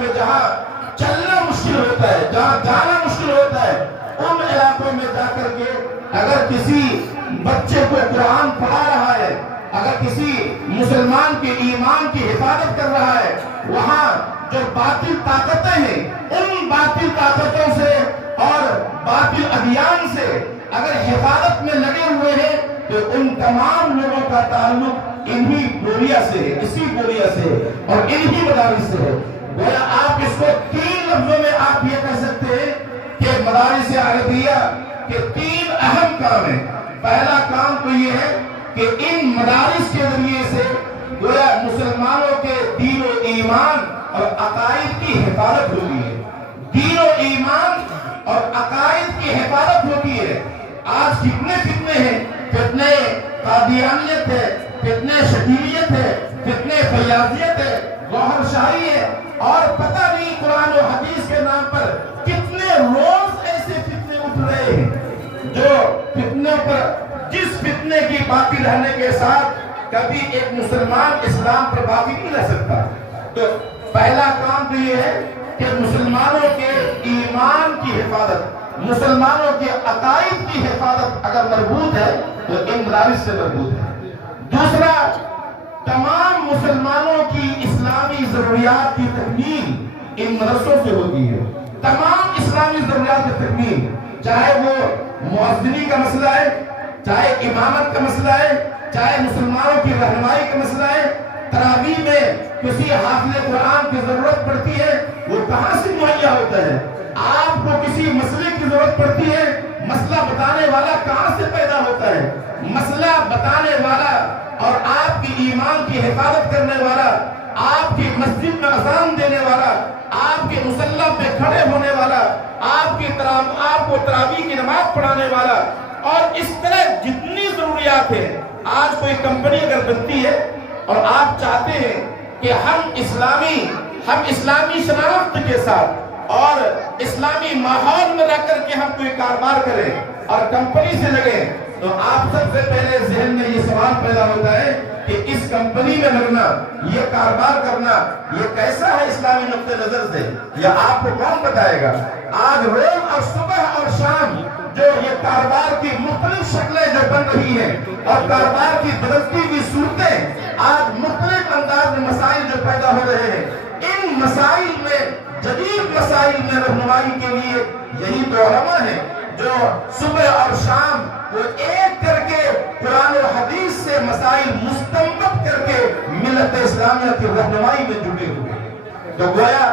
میں جہاں چلنا مشکل ہوتا ہے، جہاں جانا مشکل ہوتا ہے، ان علاقوں میں جا کر کے اگر کسی بچے کو قرآن پڑھا رہا ہے، اگر کسی مسلمان کے ایمان کی حفاظت کر رہا ہے، وہاں جو باطل طاقتیں ہیں ان باطل طاقتوں سے اور باطل ادیان سے اگر حفاظت میں لگے ہوئے ہیں تو ان تمام لوگوں کا تعلق انہی بوریا سے ہے، اسی بوریا سے ہے اور انہی مدارس سے ہے۔ گویا آپ اس کو 3 لفظوں میں آپ یہ کہہ سکتے ہیں کہ مدارس عربیہ کے 3 اہم کام ہیں۔ پہلا کام تو یہ ہے کہ ان مدارس کے ذریعے سے گویا مسلمانوں کے دین و ایمان اور عقائد کی حفاظت ہوتی ہے، دین و ایمان اور عقائد کی حفاظت ہوتی ہے۔ آج کتنے فتنے ہیں، فتنے قادیانیت ہے، فتنے شکیلیت ہے، فتنے فیاضیت ہے، گوہر شاہی ہے، اور پتہ نہیں قرآن و حدیث کے نام پر کتنے روز ایسے فتنے اٹھ رہے ہیں جو فتنے پر، جس فتنے کی باقی رہنے کے ساتھ کبھی ایک مسلمان اسلام پر باقی نہیں رہ سکتا۔ تو پہلا کام تو یہ ہے کہ مسلمانوں کے ایمان کی حفاظت، مسلمانوں کے عقائد کی حفاظت اگر مربوط ہے تو ان مدارس سے مربوط ہے۔ دوسرا، تمام مسلمانوں کی اسلامی ضروریات کی تکمیل ان مدرسوں سے ہوتی ہے۔ تمام اسلامی ضروریات کی تکمیل، چاہے وہ مؤذنی کا مسئلہ ہے، چاہے امامت کا مسئلہ ہے، چاہے مسلمانوں کی رہنمائی کا مسئلہ ہے، تراویح میں کسی حافظ قرآن کی ضرورت پڑتی ہے، وہ کہاں سے مہیا ہوتا ہے؟ آپ کو کسی مسئلے کی ضرورت پڑتی ہے، مسئلہ بتانے والا کہاں سے پیدا ہوتا ہے؟ مسئلہ بتانے والا اور آپ کی ایمان کی حفاظت کرنے والا، آپ کی مسجد میں اذان دینے والا، آپ کے مصلی پہ کھڑے ہونے والا، آپ کو تراویح کی نماز پڑھانے والا، اور اس طرح جتنی ضروریات ہیں۔ آج کوئی کمپنی اگر بنتی ہے اور آپ چاہتے ہیں کہ ہم اسلامی شناخت کے ساتھ اور اسلامی ماحول میں رہ کر کے ہم کوئی کاروبار کریں اور کمپنی سے لگیں، تو آپ سب سے پہلے ذہن میں یہ سوال پیدا ہوتا ہے کہ اس کمپنی میں لگنا، یہ کاروبار کرنا، یہ کیسا ہے اسلامی نقطہ نظر سے؟ یہ آپ کو کون بتائے گا؟ آج روز اور صبح اور شام جو یہ کاروبار کی مختلف شکلیں جو بن رہی ہیں اور کاروبار کی بدلتی ہوئی صورتیں، آج مختلف انداز میں مسائل جو پیدا ہو رہے ہیں، ان مسائل میں، جدید مسائل میں رہنمائی کے لیے یہی تو علماء ہیں جو صبح اور شام وہ ایک کر کے قرآن و حدیث سے مسائل مستنبط کر کے ملت اسلامیہ کی رہنمائی میں جڑے ہوئے۔ تو گویا